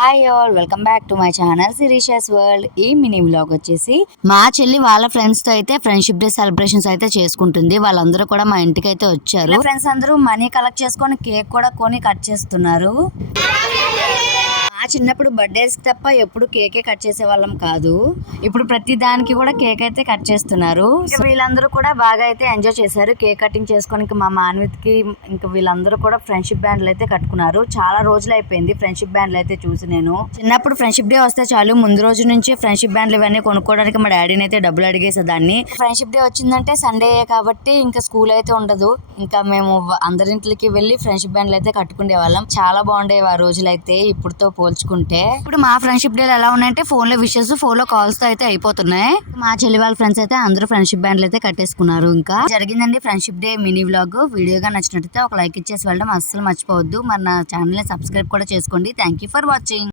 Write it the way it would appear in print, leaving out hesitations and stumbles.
Hi all, welcome back to my channel Sirisha's world. ఈ mini vlog వచ్చేసి మా చెల్లి వాళ్ళ ఫ్రెండ్స్ తో అయితే ఫ్రెండ్షిప్ డే సెలబ్రేషన్స్ అయితే చేసుకుంటుంది. వాళ్ళందరూ కూడా మా ఇంటికి అయితే వచ్చారు. ఫ్రెండ్స్ అందరూ మనీ కలెక్ట్ చేసుకొని కేక్ కూడా కొని కట్ చేస్తున్నారు. మా చిన్నప్పుడు బర్త్డేస్ తప్ప ఎప్పుడు కేకే కట్ చేసే వాళ్ళం కాదు. ఇప్పుడు ప్రతి దానికి కూడా కేక్ అయితే కట్ చేస్తున్నారు. వీళ్ళందరూ కూడా బాగా అయితే ఎంజాయ్ చేశారు కేక్ కటింగ్ చేసుకొని. మా మాన్విత్కి ఇంకా వీళ్ళందరూ కూడా ఫ్రెండ్షిప్ బ్యాండ్లు అయితే కట్టుకున్నారు. చాలా రోజులు అయిపోయింది ఫ్రెండ్షిప్ బ్యాండ్లు అయితే చూసి. నేను చిన్నప్పుడు ఫ్రెండ్షిప్ డే వస్తే చాలు ముందు రోజు నుంచి ఫ్రెండ్షిప్ బ్యాండ్లు ఇవన్నీ కొనుక్కోవడానికి మా డాడీని అయితే డబ్బులు అడిగేసేదాన్ని. ఫ్రెండ్షిప్ డే వచ్చిందంటే సండే కాబట్టి ఇంకా స్కూల్ అయితే ఉండదు. ఇంకా మేము అందరింటికి వెళ్ళి ఫ్రెండ్షిప్ బ్యాండ్లు అయితే కట్టుకునే వాళ్ళం. చాలా బాగుండేవి ఆ రోజులు అయితే ఇప్పుడుతో పోల్చుకుంటే. ఇప్పుడు మా ఫ్రెండ్షిప్ డే ఎలా ఉన్నాయంటే ఫోన్ లో విషెస్, ఫోన్ లో కాల్స్ తో అయితే అయిపోతున్నాయి. మా చెల్లి వాళ్ళ ఫ్రెండ్స్ అయితే అందరూ ఫ్రెండ్షిప్ బ్యాండ్లు అయితే కట్టేసుకున్నారు. ఇంకా జరిగిందండి ఫ్రెండ్షిప్ డే మినీ వ్లాగ్. వీడియోగా నచ్చినట్లయితే ఒక లైక్ ఇచ్చేసి వెళ్ళడం అస్సలు మర్చిపోవద్దు. మరి నా ఛానల్ ని సబ్స్క్రైబ్ కూడా చేసుకోండి. Thank you for watching.